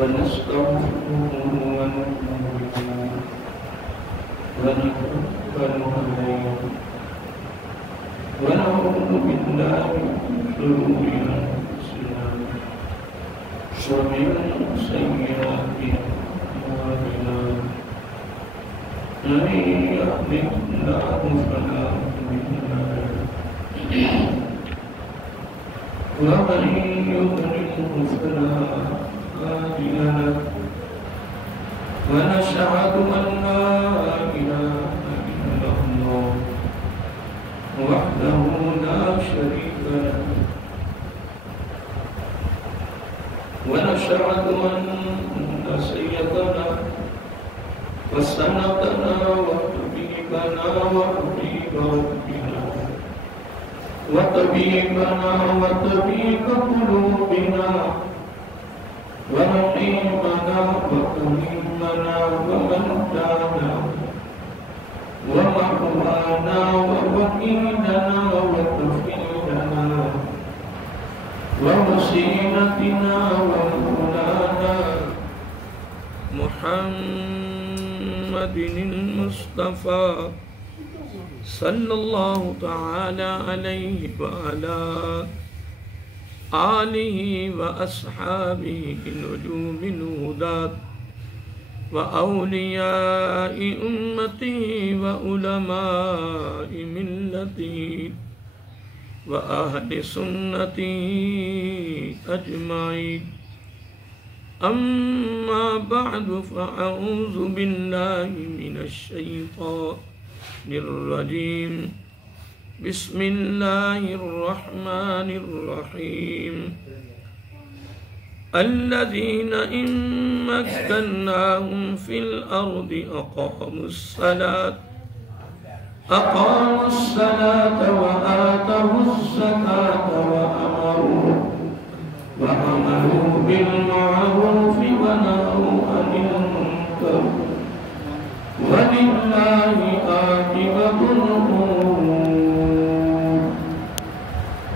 ونستغفره ونؤمن به ونتوكل عليه ونعوذ بالله من شرور أنفسنا ومن سيئات أعمالنا من يهده الله فلا مضل له ومن يضلل فلا هادي له ونشهد أن لا إله إلا الله وحده لا شريك له ونشهد أن سيدنا وسندنا وحبيبنا وحبيب ربنا وطبيبنا وطبيب قلوبنا ورحيمنا وكريمنا ومولانا ومحوانا ووكيلنا وكفيلنا ووسيلتنا ومولانا محمد المصطفى صلى الله تعالى عليه وعلى آله وأصحابه نجوم الهدى وأولياء أمته وعلماء ملته وأهل سنته أجمعين أما بعد فأعوذ بالله من الشيطان الرجيم بسم الله الرحمن الرحيم الذين إن مكناهم في الأرض أقاموا الصلاة وآتوا الزكاة وأمروا بالمعروف ونهوا عن المنكر ولله عاقبة الأمور.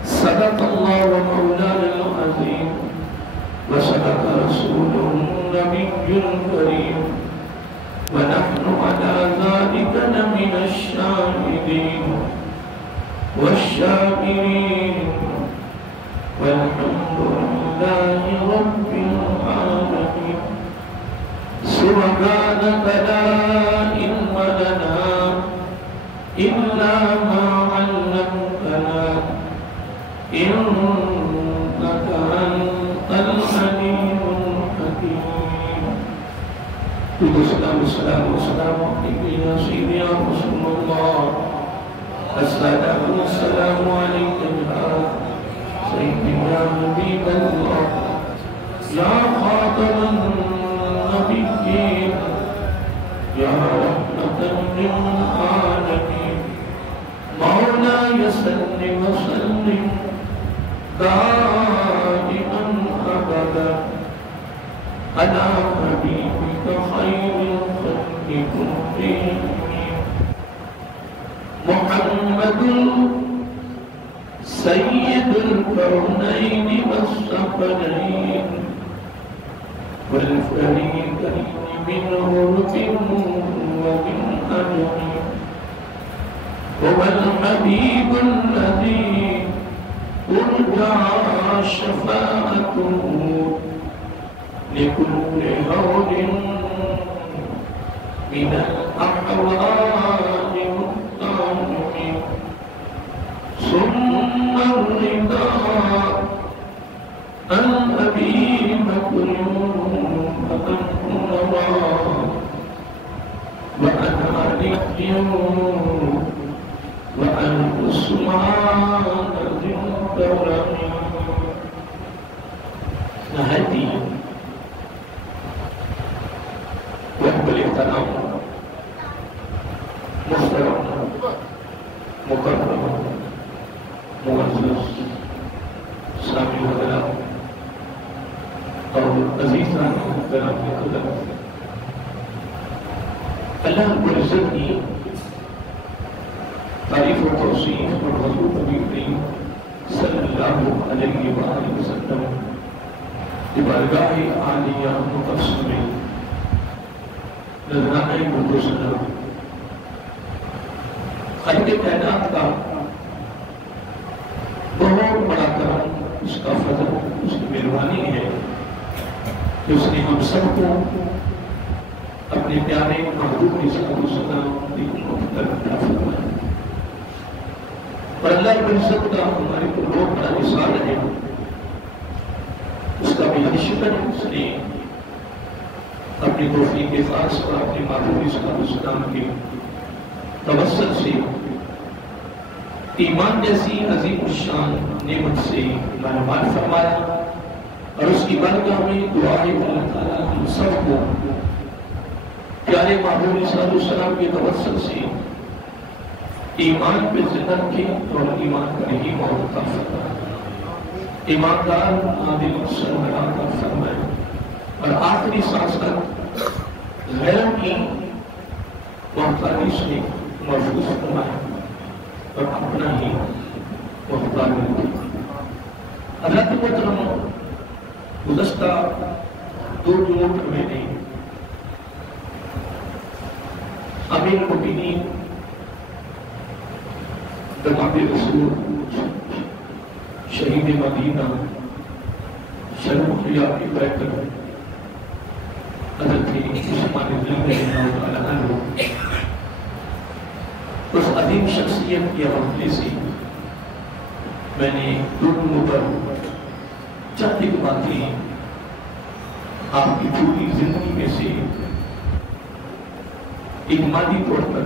صدق الله مولانا العظيم وصدق رسوله النبي الكريم ونحن على ذلك لمن الشاهدين والشاكرين والحمد لله رب العالمين. سبحانك لا علم لنا إلا ما علمتنا إنك أنت العليم الحكيم. السلام عليك يا سيدي يا رسول الله. السلام عليك يا سيدي يا حبيب الله يا خاتم النبيين يا رحمة للعالمين. مولاي صل وسلم دائما أبدا على حبيبك خير الخلق كلهم محمد سيد الكونين والثقلين والفريقين من عرب ومن أجل. هو الحبيب الذي ترجى شفاعته لكل هول من الأحوال مطمئن. ثم الرضا عن أبي بكر وعن علي وعن عثمان ذي الكرم. نهدي وقبل احترام محترم مكرم معزز سامع الكلام اور عزیز کرام کے قدم اللہ رب العزت کی تعریف و توصیف اور حضور نبی کریم صلی اللہ علیہ وآلہ وسلم بارگاہ عالیہ مقصد میں نذرانے مقصد خالق کائنات کا بہت بڑا کرم، اس کا فضل، اس کی مہربانی ہے کہ اس نے ہم سب کو اپنے پیارے محبوب صلی اللہ علیہ وسلم کی امت پر عطا فرمایا۔ اور اللہ رب العزت کا ہمارے کو بہت بڑا احسان ہے، اس کا بھی شکر اس نے اپنی توفیق خاص اور اپنے محبوب صلی اللہ علیہ وسلم کے توسل سے ایمان جیسی عظیم الشان نعمت سے مہمان فرمایا، اور اس کی بارگاہ میں دعا ہے کہ اللہ تعالیٰ ہم سب کو پیارے محبوب صلی اللہ علیہ وسلم کے توسل سے ایمان پہ زندہ رکھے اور ایمان پر ہی موت عطا فرمائے، ایماندار عادل سربراہ عطا فرمائے، اور آخری سانس تک غیروں کی محتاجی سے محفوظ فرمائے اور اپنا ہی محتاج رکھے۔ حضرت محترم، گزشتہ 2 جمعوں پر میں نے امیر المؤمنین جناب رسول شہید مدینہ شرف خیاب کی بیعت حضرت عثمان رضی اللہ عنہ اس عظیم شخصیت کے حوالے سے میں نے 2 جمعوں پر چند ایک باتیں آپ کی پوری زندگی میں سے ایک مادی طور پر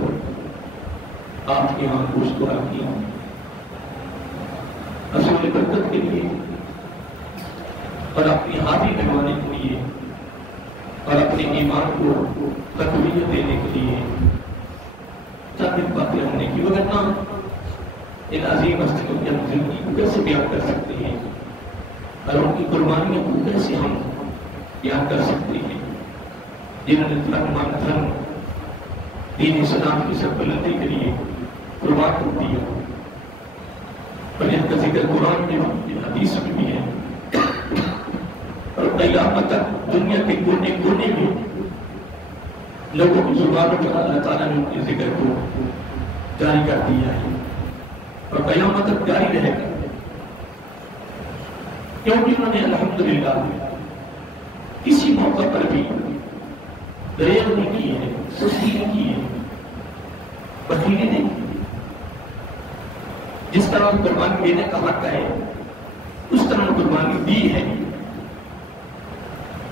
آپ کے یہاں گوشت دعا کی اصول برکت کے لیے اور اپنی حاضری کروانے کے لیے اور اپنے ایمان کو تقویت دینے کے لیے چند ایک باتیں ہم نے کی، وگرنہ ان عظیم ہستیوں کی ہم زندگی کو کیسے بیان کر سکتے ہیں اور ان کی قربانیوں کو کیسے ہم بیان کر سکتے ہیں، جنہوں نے تن من دھن دین اسلام کی سربلندی کے لیے قربان کر دیا۔ اور ان کا ذکر قرآن میں بھی، حدیث میں بھی ہے، اور قیامت تک دنیا کے کونے کونے میں لوگوں کی زبانوں پر اللہ تعالیٰ نے ان کے ذکر کو جاری کر دیا ہے اور قیامت تک جاری رہے گا، کیونکہ انہوں نے الحمدللہ کسی موقع پر بھی دریغ نہیں کی ہے، سستی نہیں کی ہے، بخیلی نہیں کی۔ جس طرح قربانی دینے کا حق ہے اس طرح قربانی دی ہے،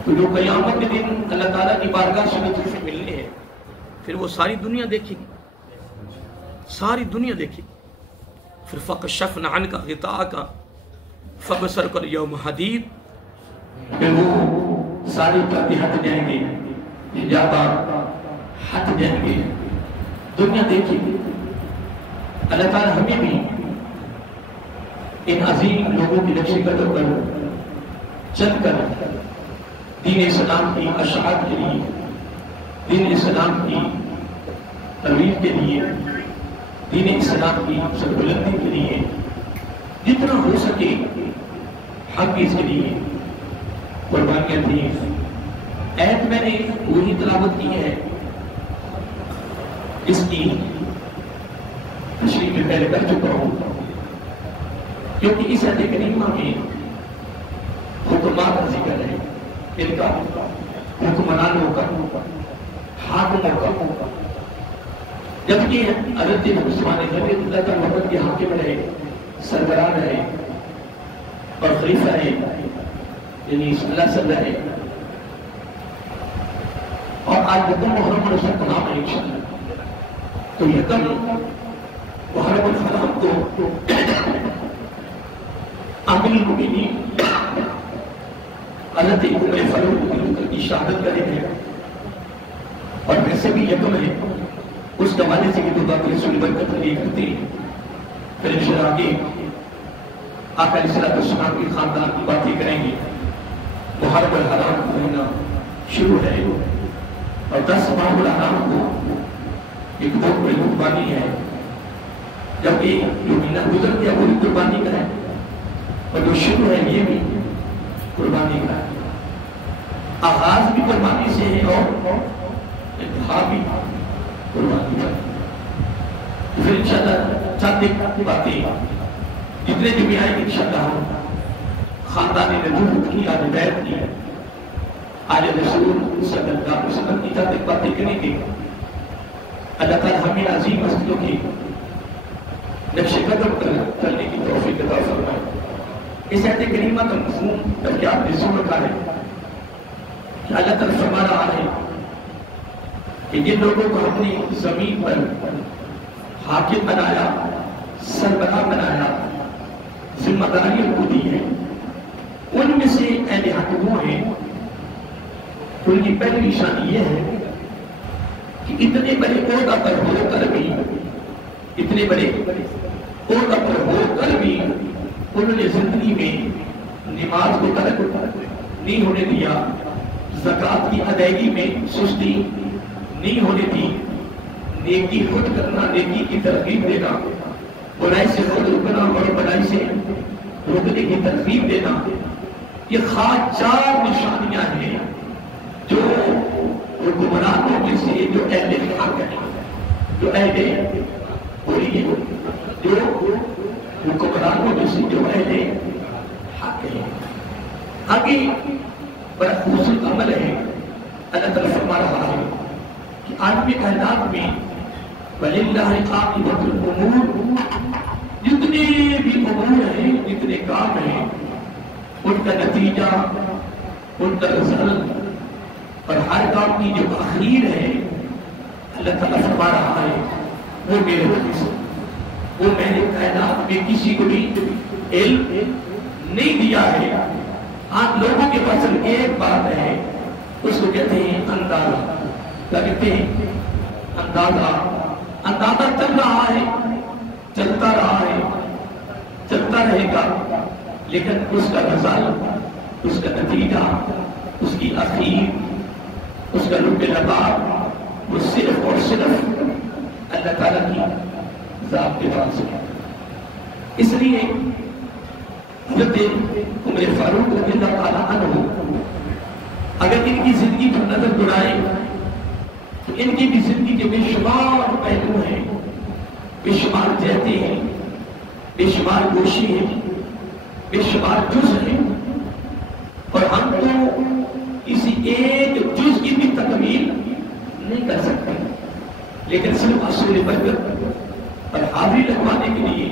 تو جو قیامت کے دن اللہ تعالیٰ کی بارگاہ سے سے ملنے ہیں، پھر وہ ساری دنیا دیکھے گی، ساری دنیا دیکھے گی، پھر فَكَشَفْنَا عَنْكَ غِطَاءَكَ فَبَصَرُكَ الْيَوْمَ حَدِيدٌ، پھر وہ ساری پردے ہٹ جائیں گے، حجابات ہٹ جائیں گے، دنیا دیکھے گی۔ اللہ تعالیٰ ہمیں بھی ان عظیم لوگوں کی نقش قدم پر چل کر دین اسلام کی اشاعت کے لیے، دین اسلام کی ترویج کے لیے، دین اسلام کی سربلندی کے لیے جتنا ہو سکے حق اس کے لیے قربانیاں دیں۔ ایت میں نے وہی تلاوت کی ہے، اس کی تشریح میں پہلے کر چکا ہوں، کیونکہ اس آیت کریمہ میں حکمات کا ذکر ہے، ان کا حکمرانوں کا، حاکموں کا، جبکہ حضرت عثمان رضی اللہ تعالیٰ وقت کے حاکم رہے، سربراہ رہے اور خلیفہ رہے، یعنی اللہ صلی اللہ رہے، اور آج یکم محرم رسول کا نام ہے انشاءاللہ، تو یکم محرم الحرام کو امیر المؤمنین حضرت عمر فاروق کی شہادت کا دن ہے، اور ویسے بھی یکم ہے، اس حوالے سے بھی بات رسول برکت علی کرتے ہیں۔ پھر انشاءاللہ آگے آقا علیہ السلام کے خاندان کی باتیں کریں گے۔ محرم الحرام کا مہینہ شروع ہے اور 10 ماہ الحرام کو ایک بہت بڑی قربانی ہے، جبکہ جو مہینہ گزر گیا وہ بھی قربانی کا ہے، اور جو شروع ہے یہ بھی قربانی کا ہے۔ قربانی سے ہے اور انتہا بھی قربانی کا. پھر انشاءاللہ چند ایک باتیں جتنے جو بھی آئیں گے انشاءاللہ ہم خاندان نبوت کی آل بیت کی آل رسول صلی اللہ علیہ وسلم کی چند ایک باتیں کریں گے. اللہ تعالیٰ ہمیں عظیم ہستیوں کی نقش قدم کرنے کی توفیق عطا فرمائے. اس آیت کریمہ کا مفہوم بلکہ آپ نے ضرور رکھا ہے کہ اللہ تعالیٰ فرما رہا ہے کہ جن لوگوں کو ہم نے زمین پر حاکم بنایا، سربراہ بنایا، ذمہ داریاں کو دی ہیں، ان میں سے اہل حق وہ ہیں. ان کی پہلی نشانی یہ ہے کہ اتنے بڑے عہدہ پر ہو کر بھی انہوں نے زندگی میں نماز کو ترک نہیں ہونے دیا، زکوٰۃ کی ادائیگی میں سستی نہیں ہونے دی، نیکی خود کرنا، نیکی کی ترغیب دینا، برائی سے خود رکنا اور برائی سے روکنے کی ترغیب دینا. یہ خاص 4 نشانیاں ہیں جو حکمرانوں میں سے جو اہل حق ہیں، جو اہل بولیے جو حکمرانوں میں سے جو اہل حق ہیں. آگے بڑا خوبصورت عمل ہے. اللہ تعالیٰ فرما رہا ہے کہ عالمی کائنات میں وَلِلَّهِ عَاقِبَةُ الْأُمُورِ، جتنے بھی امور ہیں، جتنے کام ہیں، ان کا نتیجہ، ان کا رزلٹ اور ہر کام کی جو تاخیر ہے، اللہ تعالیٰ فرما رہا ہے وہ میرے وجہ سے. وہ میں نے کائنات میں کسی کو بھی علم نہیں دیا ہے. آج لوگوں کے پاس ایک بات ہے، اس کو کہتے ہیں اندازہ. کیا کہتے ہیں؟ اندازہ. اندازہ چل رہا ہے، چلتا رہا ہے، چلتا رہے گا، لیکن اس کا رزلٹ، اس کا نتیجہ، اس کی اخیر، اس کا رب لباب وہ صرف اور صرف اللہ تعالیٰ کی ذات کے پاس ہے. اس لیے حضرت عمر فاروق رضی اللہ تعالیٰ عنہ اگر ان کی زندگی پر نظر دوڑائیں تو ان کی بھی زندگی کے بے شمار پہلو ہیں، بے شمار جہتیں ہیں، بے شمار گوشی ہیں، بے شمار جز ہیں، اور ہم تو کسی ایک جز کی بھی تکمیل نہیں کر سکتے. لیکن صرف اصول برکت اور حاضری لگوانے کے لیے،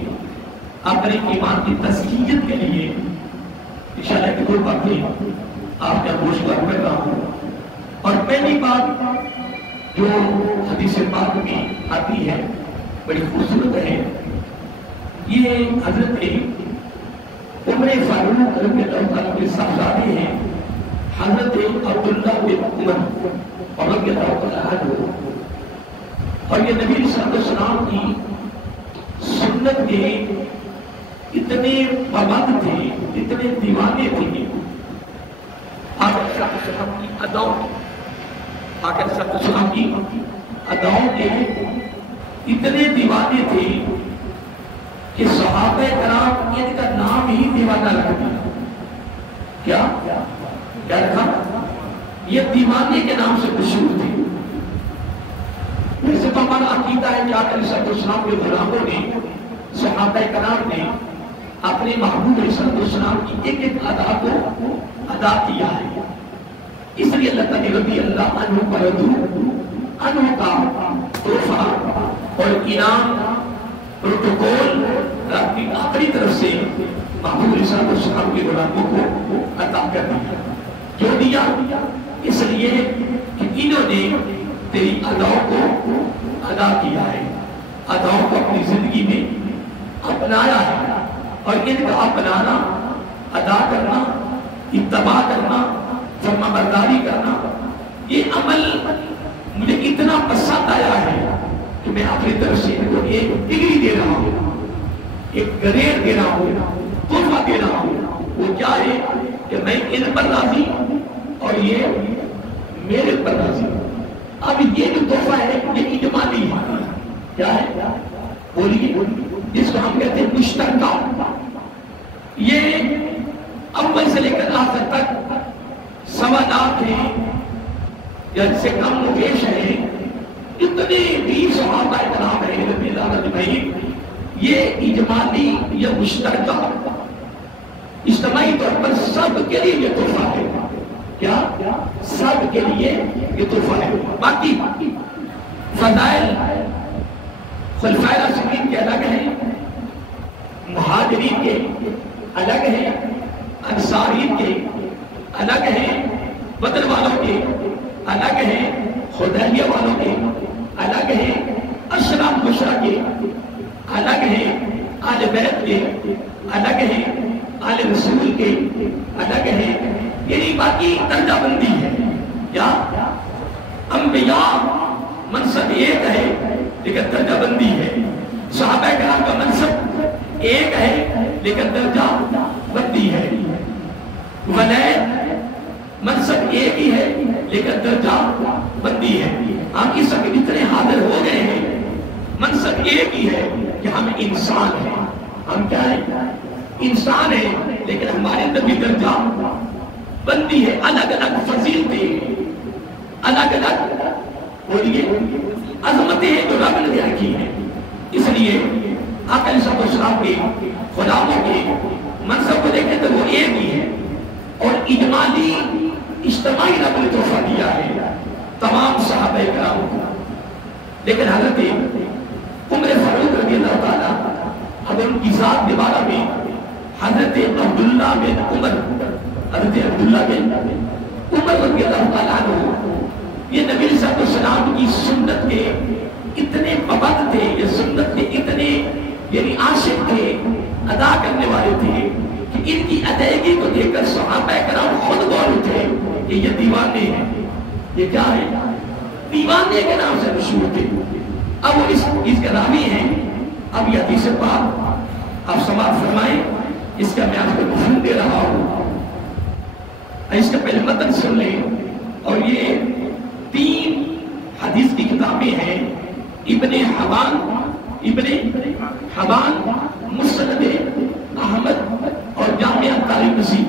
اپنے ایمان کی تزکیت کے لیے انشاءاللہ کہ 2 باتیں آپ کا گوشوار کر رہا ہوں. اور پہلی بات جو حدیث پاک میں آتی ہے بڑی خوبصورت ہے. یہ حضرت عمر فاروق رضی اللہ عنہ کے صاحبزادے ہیں، حضرت عبداللہ بن عمر رضی اللہ عنہ. اور یہ نبی صلی اللہ علیہ وسلم کی سنت کے اتنے پابند تھے، اتنے دیوانے تھے. آقا صلی اللہ علیہ وسلم کی اداؤں کے اتنے دیوانے تھے کہ صحابہ کرام ان کا نام ہی دیوانہ رکھ دیا. کیا رکھا؟ یہ دیوانے کے نام سے مشہور تھے. ویسے تو ہمارا عقیدہ ہے کہ آقا علیہ السلام کے غلاموں نے، صحابہ کرام نے اپنے محبوب علیہ السلام کی ایک ایک ادا کو ادا کیا ہے. اس لیے اللہ تعالیٰ رضی اللہ عنہ پر عنہ کا تحفہ اور انعام پروٹوکول اپنی طرف سے محبوب علیہ السلام کے غلاموں کو عطا کر دیا. کیوں دیا؟ اس لیے کہ انہوں نے تیری اداؤں کو ادا کیا ہے، اداؤں کو اپنی زندگی میں اپنایا ہے. اور ان کا اپنانا، ادا کرنا، اتباع کرنا، فرما برداری کرنا، یہ عمل مجھے اتنا پسند آیا ہے کہ میں اپنی طرف سے ان کو ایک ڈگری دے رہا ہوں، ایک گریڈ دے رہا ہوں، تحفہ دے رہا ہوں. وہ کیا ہے کہ میں ان پر راضی اور یہ میرے پر راضی. اب یہ جو تحفہ ہے یہ اجمالی ہے. کیا ہے؟ بولیے. جس کو ہم کہتے ہیں مشترکہ. یہ اول سے لے کر آخر تک سوالات ہیں، یا جس سے کم نویش ہیں، اتنے بھی صحابہ کرام ہیں رضی اللہ عنہم، یہ اجمالی یا مشترکہ اجتماعی طور پر سب کے لیے یہ تحفہ ہے. کیا؟ سب کے لیے یہ تحفہ ہے. باقی فضائل خلفائے راشدین کے الگ ہیں، مہاجرین کے الگ ہیں، انصارین کے الگ ہیں، بدر والوں کے الگ ہیں، حدیبیہ والوں کے الگ ہیں، عشرہ مبشرہ کے الگ ہیں، آل بیت کے الگ ہیں، آل رسول کے الگ ہیں. یعنی باقی درجہ بندی ہے. کیا؟ انبیاء منصب ایک ہے لیکن درجہ بندی ہے. صحابہ کرام کا منصب ایک ہے لیکن درجہ بندی ہے. ولید منصب ایک ہی ہے لیکن درجہ بندی ہے. ہم اس وقت اتنے حاضر ہو گئے ہیں، منصب ایک ہی ہے کہ ہم انسان ہیں. ہم کیا ہیں؟ انسان ہیں، لیکن ہمارے اندر بھی درجہ بندی ہے. الگ الگ فضیلتیں، الگ الگ بولیے عظمتیں ہیں جو رب نے رکھی ہیں. اس لیے آقا علیہ السلام کے غلاموں کے منصب کو دیکھیں تو وہ ایک ہی ہے، اور اجمالی اجتماعی رب نے تحفہ دیا ہے تمام صحابہ کرام کو. لیکن حضرت عمر فاروق رضی اللہ تعالیٰ اب ان کی ذات کے بارے میں حضرت عبداللہ بن عمر رضی اللہ تعالیٰ عنہ یہ نبی صلی اللہ علیہ وسلم کی سنت کے اتنے پابند تھے، یہ سنت کے اتنے یعنی عاشق تھے، ادا کرنے والے تھے کہ ان کی ادائیگی کو دیکھ کر صحابہ کرام خود بول اٹھے کہ یہ دیوانے ہیں. یہ کیا ہے؟ دیوانے کے نام سے مشہور تھے. اب وہ اس کے راوی ہیں. اب یہ حدیث پاک آپ سماعت فرمائیں، اس کا میں آپ کو مفہوم دے رہا ہوں. اس کا پہلے متن سن لیں. اور یہ 3 حدیث کی کتابیں ہیں، ابن حبان، مسند احمد اور جامع الترمذی.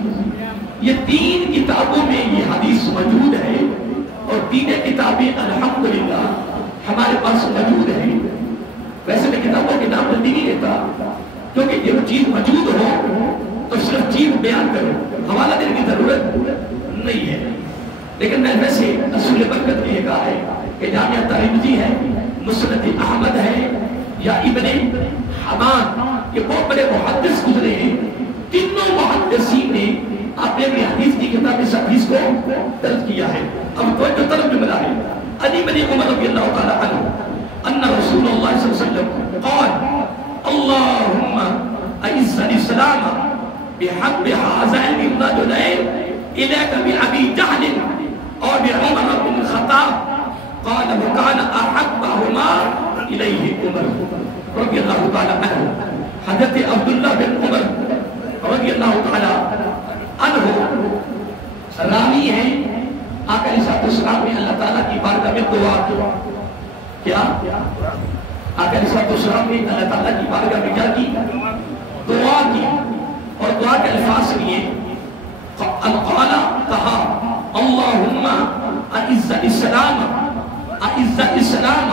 یہ 3 کتابوں میں یہ حدیث موجود ہے، اور 3 کتابیں الحمدللہ ہمارے پاس موجود ہیں. ویسے میں کتابوں کے نام جلدی نہیں لیتا، کیونکہ جب چیز موجود ہو تو صرف چیز بیان کرو، حوالہ دینے کی ضرورت نہیں ہے. لیکن میں ویسے اصول برکت یہ کہا ہے کہ جامعہ ترمذی ہے، مسند احمد ہے، یا ابن حبان، یہ بہت بڑے محدث گزرے ہیں. تینوں محدثین نے اپنے حدیث کی کتاب اس حدیث کو درج کیا ہے. اب کوئی جو طرف جملہ ہے، علی بن عمر رضی اللہ تعالی عنہ ان رسول اللہ صلی اللہ علیہ وسلم قال اللهم اعز الاسلام بحق هذين الرجلين اليك بابي جهل اور بعمر بن الخطاب قال وكان احبهما اليه عمر رضی اللہ تعالی عنہ. حضرت عبداللہ بن عمر رضی اللہ تعالی عنہ راوی ہیں. آقا علیہ السلام نے اللہ تعالیٰ کی بارگاہ میں دعا کی. کیا؟ آقا علیہ السلام نے اللہ تعالیٰ کی بارگاہ میں کیا کی؟ دعا کی. اور دعا کے الفاظ لیے القالا کہا اللہم اعز الاسلام اعز الاسلام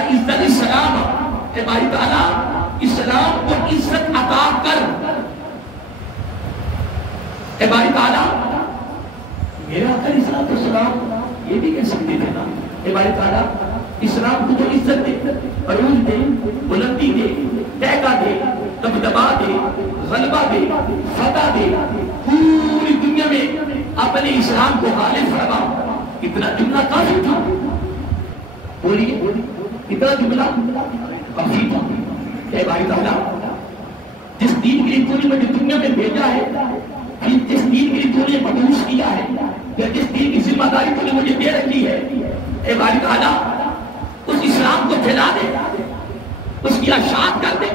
اعز الاسلام. اے باری تعالیٰ اسلام کو عزت عطا کر. اے باری تعالیٰ میرے آقا علیہ السلام یہ بھی کہہ سکتے تھے نا، اے باری تعالیٰ اسلام کو تو عزت دے، عروج دے، بلندی دے، ٹیکا دے، دبدبا دے، غلبہ دے، فتح دے، پوری دنیا میں اپنے اسلام کو غالب فرما. اتنا جملہ کافی تھا. بولیے اتنا جملہ کافی تھا. اے باری تعالیٰ جس دین کے لیے تو نے مجھے دنیا میں بھیجا ہے، جس دین کے لیے تو نے مبعوث کیا ہے، یا جس دین کی ذمہ داری تو نے مجھے دے رکھی ہے، اے باری تعالیٰ اس اسلام کو پھیلا دے، اس کی اشاعت کر دے،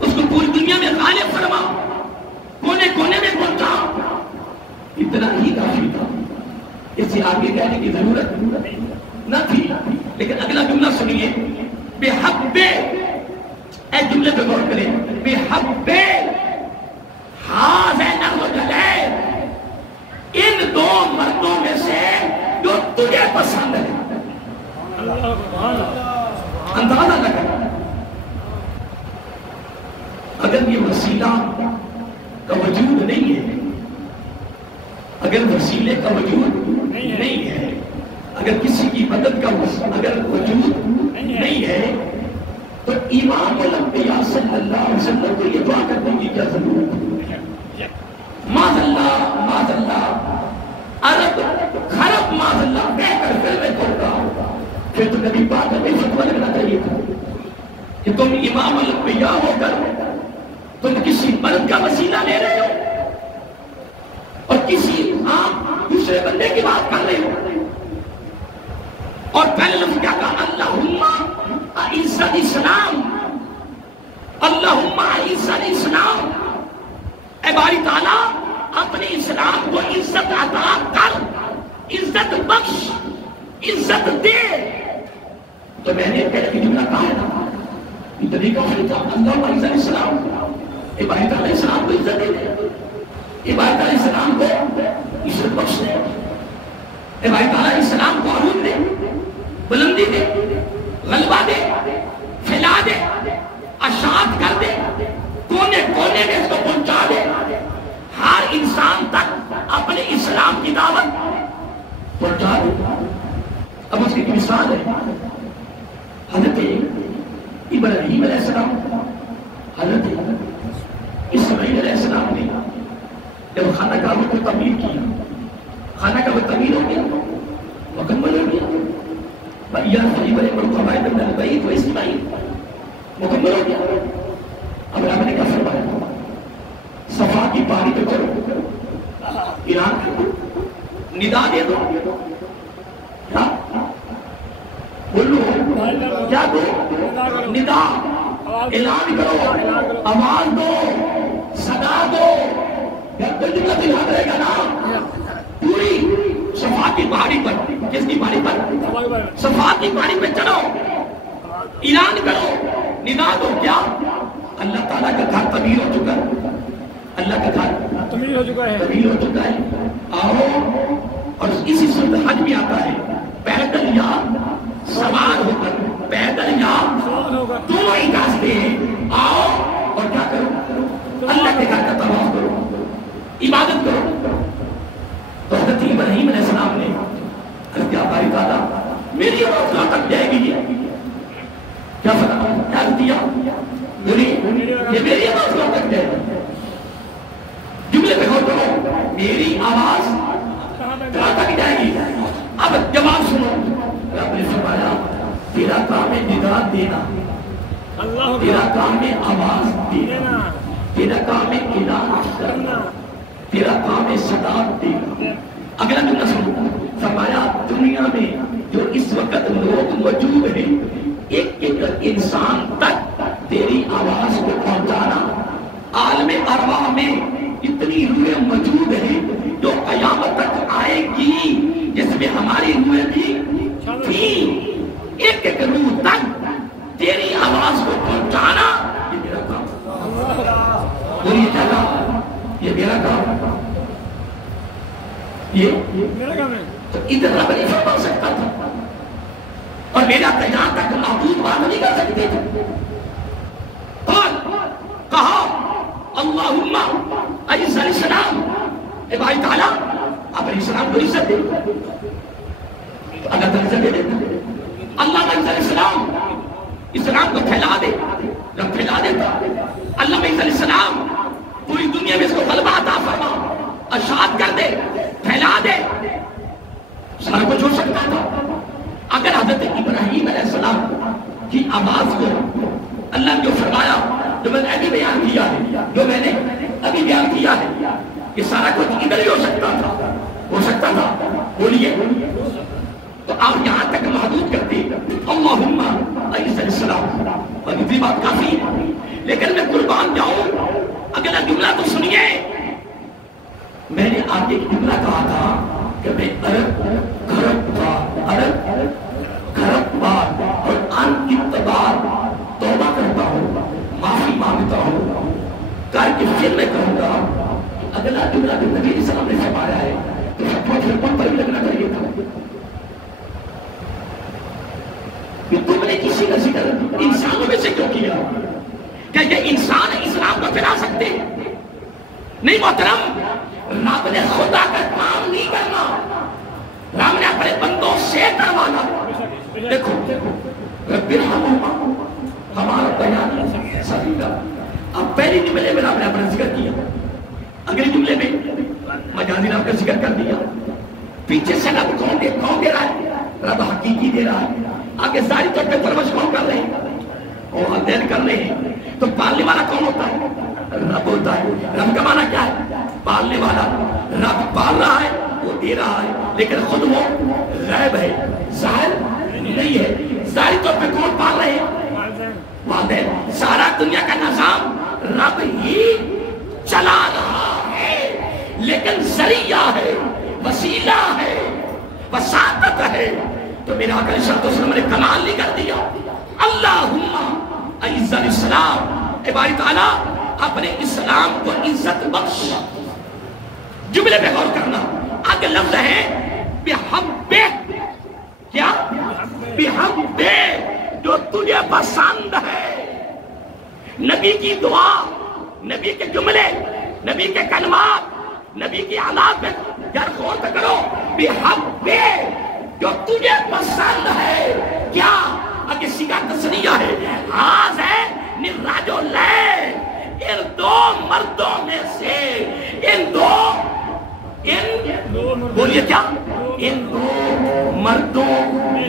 اس کو پوری دنیا میں غالب فرما، کونے کونے میں پہنچا. اتنا ہی کافی تھا. اس سے آگے کہنے کی ضرورت نہ تھی. لیکن اگلا جملہ سنیے، بے حق بے، اے جملے پہ غور کریں، بے حق بے ہاذین الرجلین، ان 2 مردوں میں سے جو تجھے اندازہ لگا اگر یہ وسیلہ کا وجود نہیں ہے، اگر وسیلے کا وجود نہیں ہے، اگر کسی کی مدد کا اگر وجود نہیں ہے، تو امام الانبیاء صلی اللہ علیہ وسلم کو یہ دعا کرنے کی کیا ضرورت ہے؟ ماذ اللہ عرب خرب ماذ اللہ کہہ کر پھر میں کہوں گا، پھر تو نبی پاک ہمیں فتویٰ لگنا چاہیے تھا کہ تم امام الانبیاء ہو کر تم کسی مرد کا وسیلہ لے رہے ہو اور کسی عام دوسرے بندے کی بات کر رہے ہو، اور پہلے لفظ کیا کہا؟ اللہم اعز الاسلام، اللہم اعز الاسلام، اے باری تعالیٰ اپنے اسلام کو عزت عطا کر، عزت بخش، عزت دے۔ تو میں نے پہلے جملہ کہا ہے نا، یہ طریقہ تھا، اللہم اعز الاسلام، اے باری تعالیٰ اسلام کو عزت دے، اے باری تعالیٰ اسلام کو عزت بخش دے، اے باری تعالیٰ اسلام کو عروج دے، بلندی دے، غلبہ دے، پھیلا دے، اشاعت کر دے، کونے کونے میں اس کو پہنچا دے، ہر انسان تک اپنے اسلام کی دعوت پہنچا دے۔ اب اس کی مثال ہے حضرت ابراہیم علیہ السلام، حضرت اسماعیل علیہ السلام نے جب خانہ کعبہ کو تعمیر کیا، خانہ کعبہ تعمیر ہو گیا، مکمل ہو گیا، مکمل ہو گیا، اب رب نے کیا فرمایا؟ صفا کی پہاڑی پہ چلو، ایران کرو، ندا دے دو، بولو کیا دو؟ ندا، اعلان کرو، آواز دو، صدا دو، جب کوئی جملہ تو یاد رہے گا نا، پوری صفا کی پہاڑی پر، کس کی پہاڑی پر؟ صفا کی پہاڑی پہ چلو، اعلان کرو، ندا دو، کیا؟ اللہ تعالیٰ کا گھر تعمیر ہو چکا ہے، اللہ کا گھر تعمیر ہو چکا ہے، آؤ، اور اسی صورت حج بھی آتا ہے، پیدل یا سوار ہو کر، پیدل یا دونوں ہی راستے ہیں، آؤ اور کیا کرو؟ اللہ کے گھر کا طواف کرو، عبادت کرو۔ تو حضرت ابراہیم علیہ السلام نے حضرت باری تعالیٰ میری آواز کہاں تک جائے گی؟ کیا فرمایا؟ کیا دیا؟ یہ میری آواز کہاں تک جائے گی؟ جملے پہ غور کرو، میری آواز کہاں تک جائے گی؟ اب جواب سنو، رب نے فرمایا تیرا کام ہے ندا دینا، تیرا کام ہے آواز دینا، تیرا کام ہے اعلان کرنا، تیرا کام ہے صدا دینا۔ اگلا جملہ سنو، فرمایا دنیا میں جو اس وقت لوگ موجود ہیں، ایک ایک انسان تک تیری آواز کو پہنچانا، عالم ارواح میں اتنی روحیں موجود ہیں جو قیامت تک آئے گی، جس میں ہماری روحیں بھی تھی، ایک ایک روح تک تیری آواز کو پہنچانا، یہ میرا کام، اور یہ کیا کام؟ یہ میرا کام، یہ میرا کام ہے۔ تو ادھر رب نہیں فرما سکتا تھا، اور میرا یہاں تک معبود بات نہیں کر سکتے تھے، اور کہا اللہم اعز الاسلام، اے بھائی تعالیٰ آپ علیہ السلام کو عزت دے، تو اللہ تعالیٰ عزت دے دیتا، اللہ اعز الاسلام، اسلام کو پھیلا دے، رب پھیلا دیتا، اللہ اعز الاسلام پوری دنیا میں اس کو غلبہ عطا فرما، اشاعت کر دے، پھیلا دے، سارا کچھ ہو سکتا تھا۔ اگر حضرت ابراہیم علیہ السلام کی آواز کو اللہ نے جو فرمایا، جو میں نے ابھی بیان کیا ہے، یہ سارا کچھ ادھر ہی ہو سکتا تھا، بولیے، تو آپ یہاں تک محدود کرتے اللہم اعز الاسلام، اور اتنی بات کافی ہے، لیکن میں قربان جاؤں، اگلا جملہ تو سنیے، میں نے آگے ایک جملہ کہا تھا کہ میں عرب اور ان اتبار توبہ کرتا ہوں، معافی مانگتا ہوں، کر کے پھر میں کہوں گا، اگلا جملہ جو نبی علیہ السلام نے فرمایا ہے تو سب پر بھی لگنا چاہیے تھا کہ تم نے نے کسی کا ذکر انسانوں میں سے کیوں کیا؟ کہ یہ انسان اسلام کو پھیلا سکتے نہیں محترم. رب نے خدا کا کام نہیں کرنا, رب نے اپنے بندوں سے کروانا. دیکھو رب الرحمہ ہمارا بیان صحیح تھا. اب پہلی جملے میں رب نے اپنا ذکر کیا, اگلی جملے میں مجازی رب کا ذکر کر دیا. پیچھے سے رب کون دے رہا ہے؟ رب حقیقی دے رہا ہے. آگے ظاہری طور پہ پرورش کون کر رہے ہیں؟ والدین کر رہے ہیں. تو پالنے والا کون ہوتا ہے؟ رب ہوتا ہے. رب کا معنی کیا ہے؟ پالنے والا. رب پال رہا ہے, وہ دے رہا ہے, لیکن خود وہ غیب ہے, ظاہر نہیں ہے. ظاہری طور پہ کون پال رہے ہیں؟ والدین. سارا دنیا کا نظام رب ہی چلا رہا ہے, لیکن ذریعہ ہے, وسیلہ ہے, وساطت ہے. تو میرا آقا علیہ السلام نے کمال نہیں کر دیا. اللہم اعز الاسلام, اے باری تعالیٰ اپنے اسلام کو عزت بخش. جملے پہ غور کرنا, آگے لفظ ہے بحبے. کیا؟ بحبے, جو تجھے پسند ہے. نبی کی دعا, نبی کے جملے, نبی کے کلمات, نبی کی حالات میں یار غور کرو. بحبے, جو تجھے پسند ہے. کیا؟ اگر سیگا تصریح ہے, آز ہے نراج و لے, ان دو مردوں میں سے, ان بولیے کیا؟ ان دو مردوں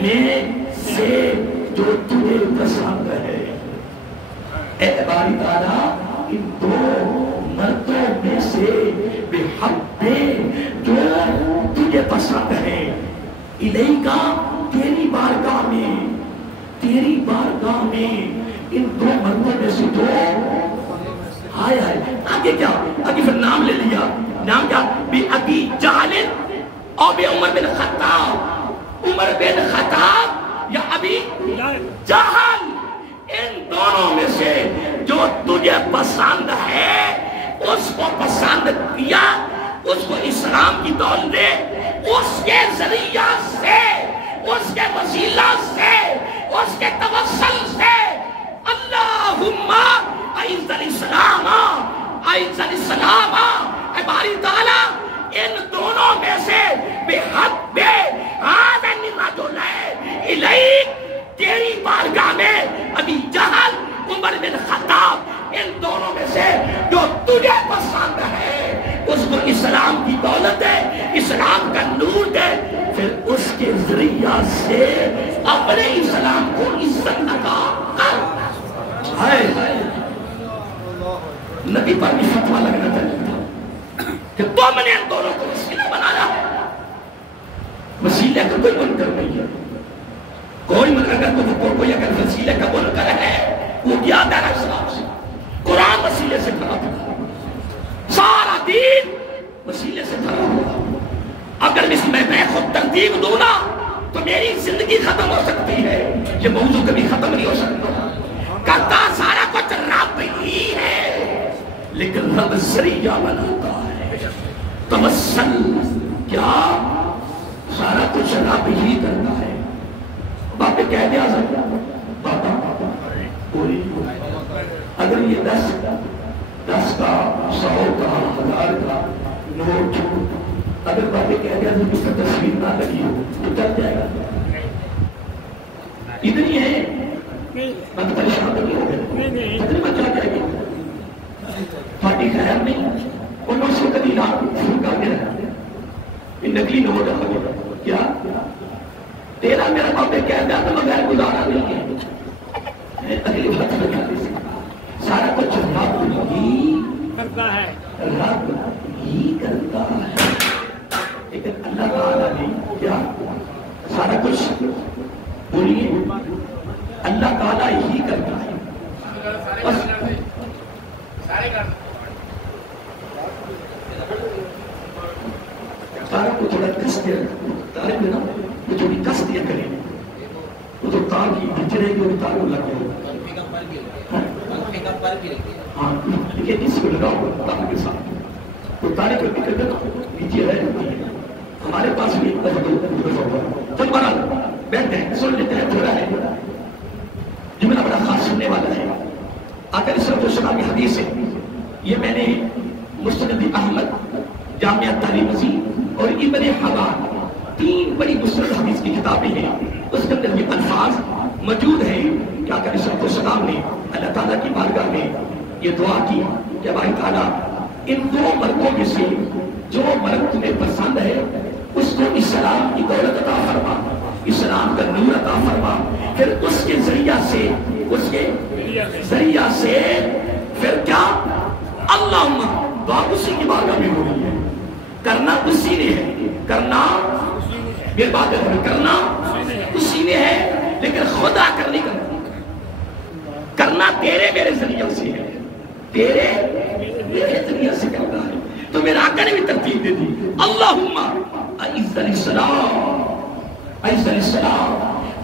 میں سے جو تجھے پسند ہے. اے باری تعالیٰ ان دو مردوں میں سے بحبے, جو تجھے پسند ہے. الیکا, تیری بارگاہ میں, تیری بارگاہ میں ان دو مردوں میں سے دو. ہائے ہائے, آگے کیا؟ آگے پھر نام لے لیا. نام کیا؟ بی ابی جہل اور بی عمر بن خطاب. عمر بن خطاب یا ابی جہل, ان دونوں میں سے جو تجھے پسند ہے اس کو پسند کیا, اس کو اسلام کی دولت دے, اس کے ذریعہ سے, اس کے وسیلہ سے, اس کے توسل سے. اللہم اعز الاسلام, اعز الاسلام, اے باری تعالیٰ ان دونوں میں سے بحب آدن رجل الیک, تیری بارگاہ میں ابی جہل, عمر بن خطاب, ان دونوں میں سے جو تجھے پسند ہے اس کو اسلام کی دولت دے, اسلام کا نور دے, پھر اس کے ذریعہ سے اپنے اسلام کو عزت لگا کر. نبی پر بھی فتوہ لگنا چاہیے کہ تو میں نے ان دونوں کو وسیلہ بنایا. وسیلہ کا کوئی منکر نہیں ہے, کوئی کوئی اگر وسیلہ کا منکر ہے وہ کیا دارا اسلام سے. قرآن وسیلے سے کھڑا تھا, سارا دین وسیلے سے کھڑا ہوا. اگر میں خود ترتیب دوں نا تو میری زندگی ختم ہو سکتی ہے, یہ موضوع کبھی ختم نہیں ہو سکتا. کرتا سارا کچھ رب ہی ہے, لیکن رب ذریعہ بناتا ہے. توسل کیا؟ سارا کچھ رب ہی کرتا ہے. باپ کہہ دیا بابا پوری, اگر یہ 10 کا 100 کا 1000 کا نوٹ, اگر بابے کہہ دیا تو اس کا تصویر نہ لگی ہو تو چل جائے گا. اتنی ہے بند پریشان نہیں ہو گئے, اتنی بچہ جائے گی. پارٹی خیر نہیں, ان لوگ سے کبھی نام شروع کر دے رہا ہے. یہ نکلی نوٹ ہے کیا؟ تیرا میرا بابے کہہ دیا تو بغیر گزارا نہیں ہے. اگلی بات سارا کچھ رب ہی کرتا ہے, رب ہی کرتا ہے, لیکن اللہ تعالیٰ نے کیا سارا کچھ بولیے اللہ تعالیٰ ہی کرتا ہے. سارا کو تھوڑا کس دیا تارے میں نا, وہ تھوڑی کس دیا کریں, وہ تو تار کی بچ رہے گی, وہ تار کو لگ جائے گا. ہاں لیکن اس کو لگاؤ تار کے ساتھ, تو تارے کو بھی کر دینا نیچے رہ جاتی ہے. ہمارے پاس بھی چل بنا بیٹھتے ہیں, سن لیتے ہیں, تھوڑا ہے کرنے والا ہے. آقا علیہ السلام کی حدیث ہے، یہ میں نے مسند احمد، جامعہ ترمذی اور ابن حبان، 3 بڑی مسند حدیث کی کتابیں ہیں، اس کے اندر یہ الفاظ موجود ہیں کہ آقا علیہ السلام نے اللہ تعالیٰ کی بارگاہ میں یہ دعا کی کہ بھائی تعالیٰ ان 2 مردوں میں سے جو مرد تمہیں پسند ہے اس کو اسلام کی دولت عطا فرما، اسلام کا نور عطا فرما. پھر اس کے ذریعہ سے پھر کیا اللہم، دعا اسی کی بارگاہ میں ہو رہی ہے، کرنا اسی نے ہے، کرنا میرے بات کرنا اسی نے ہے، لیکن خدا کر نہیں کرنا تیرے میرے ذریعہ سے ہے، تیرے میرے ذریعہ سے کرنا ہے. تو میرا آقا نے بھی ترتیب دے دی، اللہم اعز الاسلام، اعز الاسلام.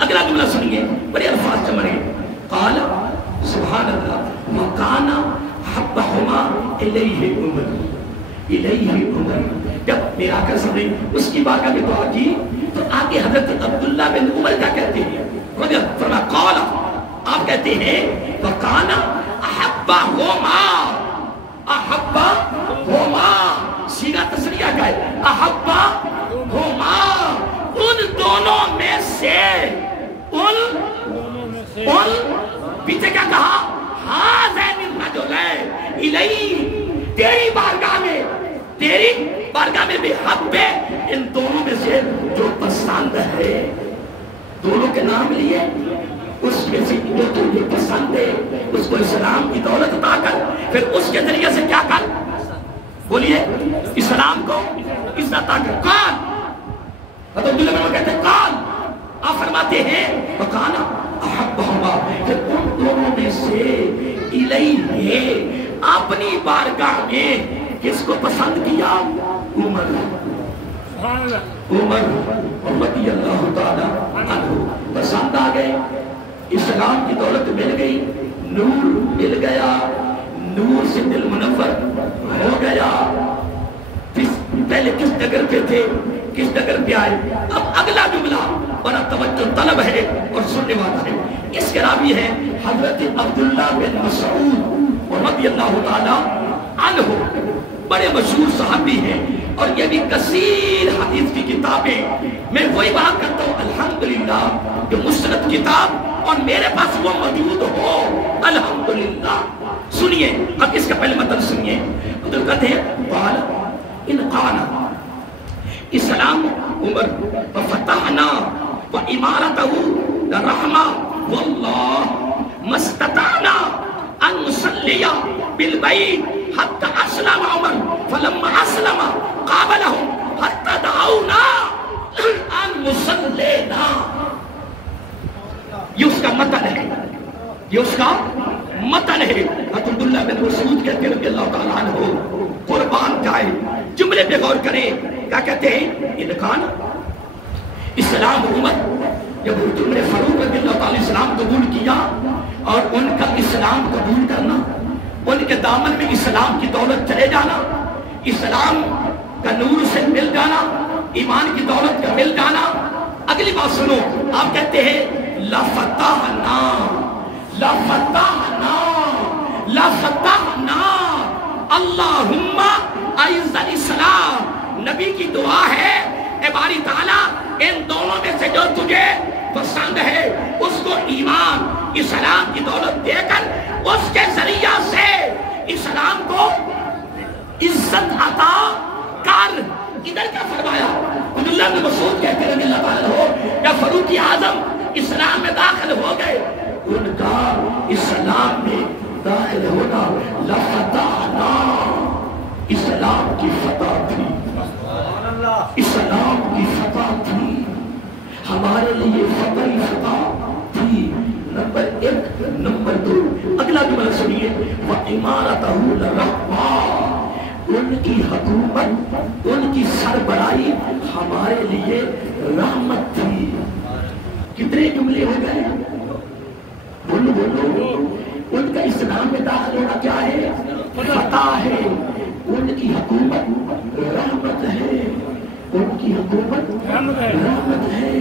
اگلا جملہ سنیے، بڑے الفاظ جمع ہیں. قال سبحان اللہ وکان حبہما الیہ عمر، الیہ عمر. جب میرا آقا صلی اللہ علیہ وسلم اس کی بارگاہ میں دعا کی تو آگے حضرت عبداللہ بن عمر کیا کہتے ہیں؟ فرمایا قال، آپ کہتے ہیں وکان احبہما، احبہما صیغہ تسنیہ کا ہے، احبہما ان دونوں میں سے، ان پیچھے کیا کہا؟ ہذین الرجلین الی، تیری بارگاہ میں بھی حب ہے ان دونوں میں سے جو پسند ہے. دونوں کے نام لیے، اس میں سے جو تجھے پسند ہے اس کو اسلام کی دولت عطا کر، پھر اس کے ذریعے سے کیا کر؟ بولیے، اسلام کو عزت عطا کر. کون؟ حضرت عبداللہ بن عمر کہتے ہیں کون؟ آپ فرماتے ہیں وکانا احبہما، کہ ان دونوں میں سے الیہ، اپنی بارگاہ میں کس کو پسند کیا؟ عمر، عمر رضی اللہ تعالی عنہ پسند آ گئے، اسلام کی دولت مل گئی، نور مل گیا، نور سے دل منور ہو گیا. پہلے کس ڈگر پہ تھے، کس ڈگر پہ آئے؟ اب اگلا جملہ بڑا توجہ طلب ہے اور سننے والا ہے. اس کے راوی ہے حضرت عبداللہ بن مسعود رضی اللہ تعالی عنہ، بڑے مشہور صحابی ہیں، اور یہ بھی کثیر حدیث کی کتابیں. میں وہی بات کرتا ہوں الحمدللہ کہ مسند کتاب اور میرے پاس وہ موجود ہو، الحمدللہ. سنیے اب اس کا پہلے مطلب سنیے. مطلب کہتے ہیں قال ان قال اسلام عمر وفتحنا وامارته لرحمہ واللہ مستطعنا ان نصلی بالبیت حتی اسلم عمر فلما اسلم قابلهم حتی دعونا ان نصلینا. یہ اس کا مطلب ہے، یہ اس کا مطلب ہے. عبداللہ بن مسعود کہتے ہیں رضی اللہ تعالیٰ عنہ، قربان جائے جملے پہ غور کریں. کیا کہتے ہیں؟ انکان اسلام عمر، جب عمر فاروق رضی اللہ تعالیٰ اسلام قبول کیا اور ان کا اسلام قبول کرنا، ان کے دامن میں اسلام کی دولت چلے جانا، اسلام کا نور سے مل جانا، ایمان کی دولت کا مل جانا. اگلی بات سنو، آپ کہتے ہیں لفتحنا، لفتحنا، لفتحنا اللہم اعز الاسلام. نبی کی دعا ہے اے باری تعالیٰ ان دونوں میں سے جو تجھے پسند ہے اس کو ایمان اسلام کی دولت دے کر اس کے ذریعہ سے اسلام کو عزت عطا کر. ادھر کیا فرمایا؟ عبداللہ بن مسعود کہتے ہیں رضی اللہ تعالیٰ ہو، جب فاروق اعظم اسلام میں داخل ہو گئے، ان کا اسلام میں داخل ہونا لفتحنا، اسلام کی فتح تھی، اسلام کی فتح تھی، ہمارے لیے فتح ہی فتح تھی. نمبر 1. نمبر 2 اگلا جملہ سنیے، وَإِمَارَتَهُ لَرَحْمَةٌ، ان کی حکومت، ان کی سربراہی ہمارے لیے رحمت تھی. کتنے جملے ہو گئے؟ بولو بولو. ان کا اسلام میں داخل ہونا کیا ہے؟ فتح ہے. ان کی حکومت رحمت ہے، ان کی حکومت رحمت ہے.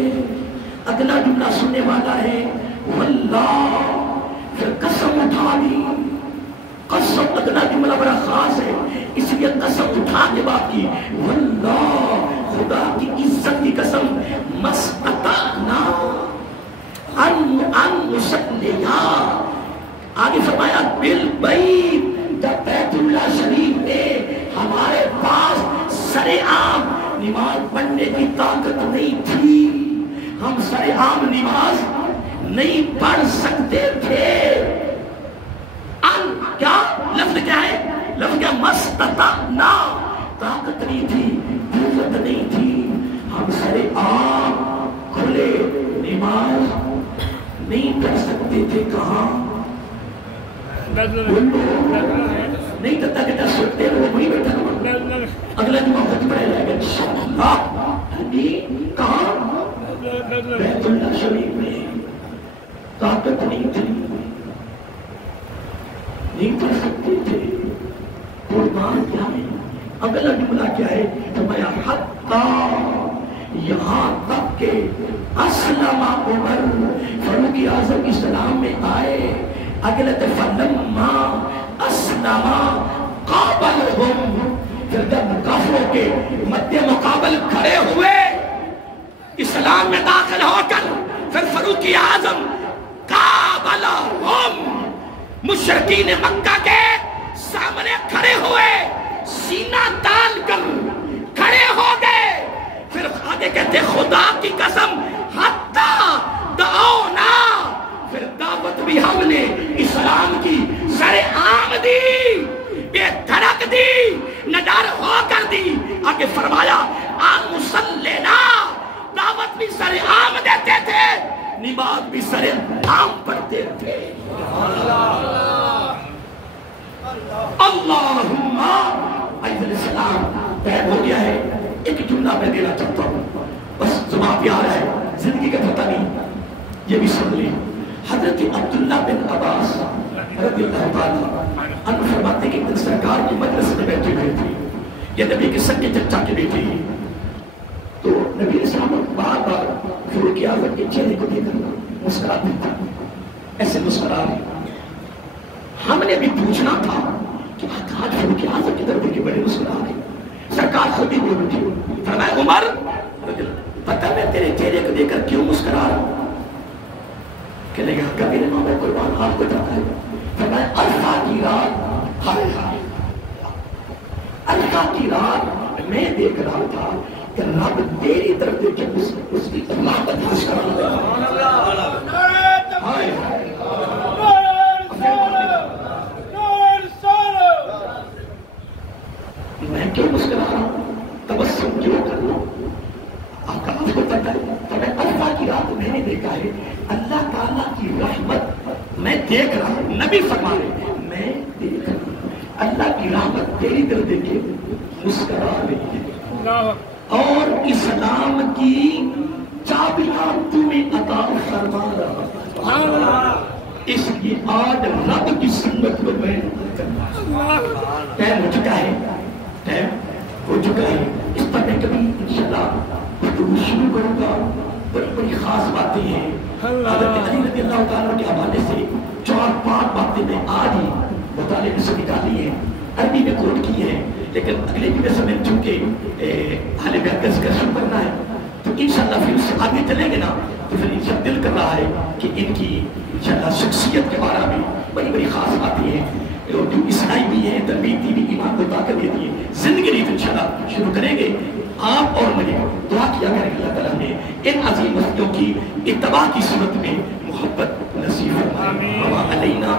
اگلا جملہ سننے والا ہے واللہ پھر قسم اٹھا لی. قسم ادنا جملہ بڑا خاص ہے اس لیے قسم اٹھا کے بات کی. واللہ خدا کی عزت کی قسم مستطعنا ان نصلیا. آگے فرمایا بالبیت بیت اللہ شریف میں ہمارے پاس سرعام نماز پڑھنے کی طاقت نہیں تھی. ہم سرعام نماز نہیں پڑھ سکتے تھے. ان کیا لفظ کیا ہے؟ لفظ کیا؟ مستطعنا. طاقت نہیں تھی, قوت نہیں تھی. ہم سرعام کھلے نماز نہیں پڑھ سکتے تھے. کہاں؟ نہیں تو تک دس سکتے وہ وہی بیٹھا ہوا. اگلا جمعہ خود پڑھے جائے گا انشاءاللہ. کہاں؟ بیت اللہ شریف میں. طاقت نہیں تھی, نہیں پڑھ سکتے تھے. قربان کیا ہے؟ اگلا جملہ کیا ہے؟ فرمایا حتی یہاں تک کہ اسلم عمر, فاروق اعظم اسلام میں آئے. اگلت فلما اسلم قابلہم, پھر جب کافروں کے مد مقابل کھڑے ہوئے اسلام میں داخل ہو کر, پھر فاروق اعظم قابلہم مشرکین مکہ کے سامنے کھڑے ہوئے, سینہ تان کر کھڑے ہو گئے. پھر آگے کہتے خدا کی قسم حتی دعونا, پھر دعوت بھی ہم نے اسلام کی سر عام دی, بے دھڑک دی, نڈر ہو کر دی. آگے فرمایا آن مسلنا, دعوت بھی سر عام دیتے تھے, نماز بھی سر عام پڑھتے تھے. اللہم علیہ السلام طیب ہو گیا ہے. ایک جملہ میں دینا چاہتا ہوں, بس زبان پہ آ رہا ہے, زندگی کا پتہ نہیں, یہ بھی سن لی. حضرت عبداللہ بن عباس رضی اللہ تعالیٰ عنہ فرماتے کہ ایک سرکار کی مجلس میں بیٹھے ہوئے تھے. یہ نبی کے سب کے چچا کے بیٹے ہیں. تو نبی علیہ السلام بار بار فاروق اعظم کے چہرے کو دیکھ کر مسکراتے تھے, ایسے مسکرا رہے. ہم نے بھی پوچھنا تھا کہ آج فاروق اعظم کی طرف کے بڑے مسکرا رہے. سرکار خود ہی بول اٹھی, فرمایا عمر پتہ میں تیرے چہرے کو دیکھ کر کیوں مسکرا رہا ہوں؟ کہنے لگا کبھی نے ماں قربان آپ کو جاتا ہے. فرمایا عرفہ کی رات, ہائے ہائے عرفہ کی رات میں دیکھ رہا تھا کہ رب تیری طرف دیکھ کے اس کی اللہ بداش کر رہا ہے. ہائے ہائے میں کیوں مسکرا رہا ہوں, تبسم کیوں کر رہا ہوں؟ آپ کو پتہ ہے فرمایا عرفہ کی رات میں نے دیکھا ہے اللہ تعالیٰ کی رحمت میں دیکھ رہا ہوں. نبی فرما رہے میں دیکھ رہا ہوں اللہ کی رحمت تیری طرف دیکھ کے مسکرا رہی ہے, اور اسلام کی چابیاں تمہیں عطا فرما رہا. اس لیے آج رب کی سنت کو میں ٹائم ہو چکا ہے, ٹائم ہو چکا ہے. اس پر میں کبھی انشاءاللہ گفتگو شروع کروں گا. بڑی بڑی خاص باتیں ہیں. حضرت علی رضی اللہ تعالیٰ کے حوالے سے 4-5 باتیں میں آج ہی مطالعے میں سے نکالی ہیں, عربی میں کوٹ کی ہیں, لیکن اگلے بھی میں سمجھ چونکہ حال بیعت کا شروع کرنا ہے تو انشاءاللہ پھر اس سے آگے چلیں گے نا, تو پھر انشاءاللہ دل کر رہا ہے کہ ان کی انشاءاللہ شخصیت کے بارے میں بڑی بڑی خاص باتیں ہیں جو اصلاحی بھی ہیں, تربیتی بھی, ایمان کو طاقت دیتی ہیں. زندگی ریت انشاءاللہ شروع کریں گے. آپ اور مجھے دعا کیا کریں اللہ تعالیٰ نے ان عظیم ہستیوں کی اتباع کی صورت میں محبت نصیب فرمائے. وما علینا